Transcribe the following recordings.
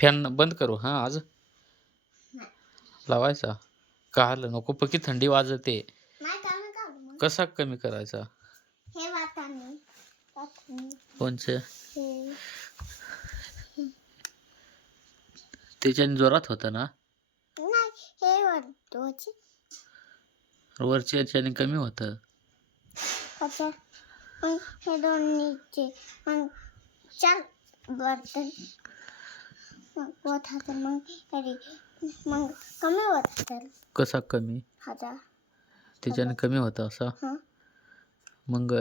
Fan बंद करू हां आज? लावायचा? का आलं नको? पक्की थंडी वाजते. कसा कमी करायचा? हे कोणचं? त्याच्याने जोरात होतं ना? हे वरच्या याच्याने कमी होतं. हे दोन नीचे मग चार बर्तन. मग असेल मग तरी मग कमी होत कसा कमी? हजार त्याच्याने कमी होतं असा? हां मग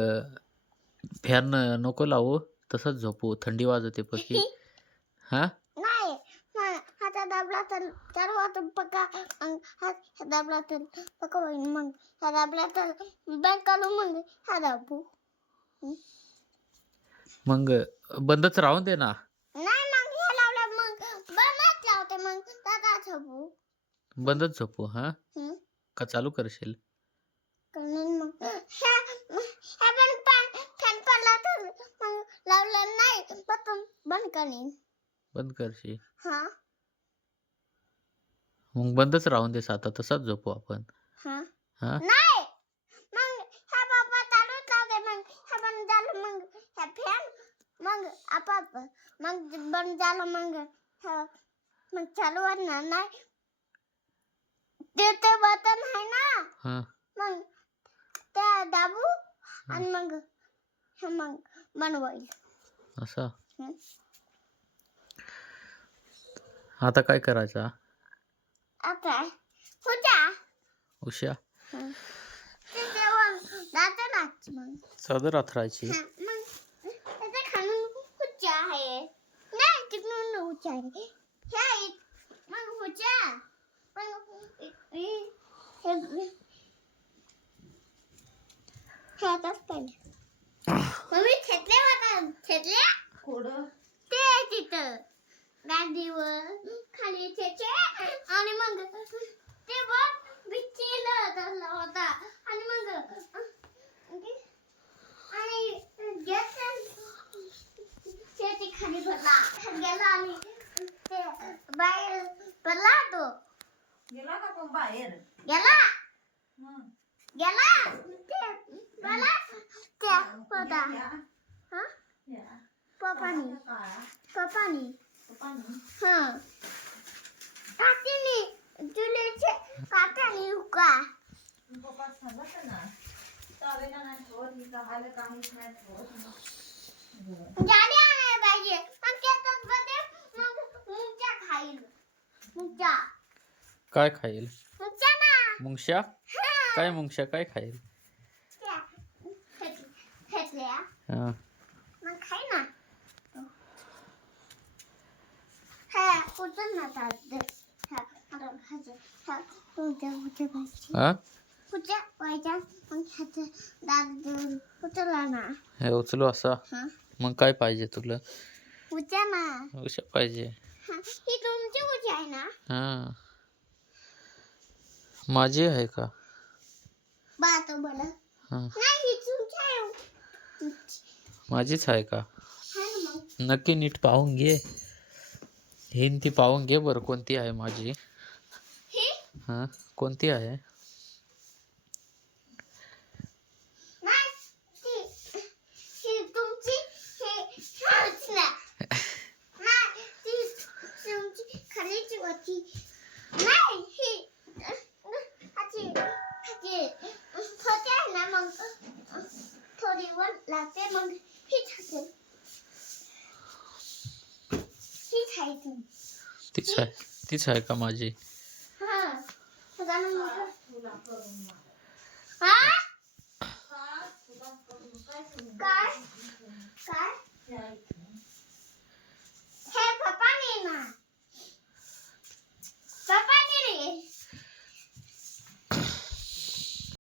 फॅन नको लावू तसंच झोपू थंडी वाजते पक्की. हा? नाही मग हाता दाबला तर चार वाजता पक्का मग हात दाबला तर पक्का होईल मग हा दाबला तर बँक काढू मग हा दाबू मग बंदच राहून दे ना. नाही मग दादा झोपू. बंदच झोपू हाँ? हं? का चालू करशील? कारण मग. ह्या ह्या पण पण फॅन पडला तर मग लावलं नाही पण बंद करीन. बंद करशील? हा. मग बंदच राहून दे आता तसाच झोपू आपण. हा. हाँ? नाही. मग ह्या बाबा चालूच लावते मग ह्या बंद झालं मग ह्या फॅन मग आपाप मग बंद झालं मग ह्या- मग चालू होणार नाही. ते ते बटन आहे ना. हां. मग त्या दाबू आणि मग हे मग बनवाईल. असं? हं. आता काय करायचा? आता होत्या उशा ते जेवण जातं ना मग. चादर अथरायची हा, मग त्याच्या खालून हुच्चा आहे नाही तिकडून हुच्चा आहे ह्या इ- मग हुच्चा मग इ- इ- हे हे आताच पहिले मम्मी थेटले होता कुठं ते तिथं. गादीवर खाली त्याचे आणि मग ते बघ धरला होता. आणि मग आणि त्याची खाली भरला. गेला आणि ते बाहेर पडला तो. गेला का तो बाहेर? गेला. हं. गेला. ते मला त्या होता या, हा? या. पप्पानी. काळा. पप्पानी. पप्पानी. हं. काकीनी जुलेचे काकानी हुका पप्पा सांगत ना. चालेला नाही ठेवत मी आलं काहीच नाही ठेवत जाडी आणायला पाहिजे. मग त्याच्यात बदे मग मुंगच्या खाईल. मुंगच्या. काय खाईल? मुंगशा काय मुंगशा काय खाईल? हां. हा उचल असा. हा. मग काय पाहिजे तुला? उशा पाहिजे. हा, तुमची उजी आहे ना? हां. माझी आहे का? हां. माझीच आहे का? हा नक्की नीट पाहून घे. हिन ती पाहून घे बरं कोणती आहे माझी? ही? हां कोणती आहे? नाही ती ही तुमची हे हाच ना नाही ती तुमची खालीची होती नाही ही हाची हाची छोटी आहे ना मग थोडी वर लागते मग हीच हाते हीच आहे ती तीच आहे तीच आहे का माझी?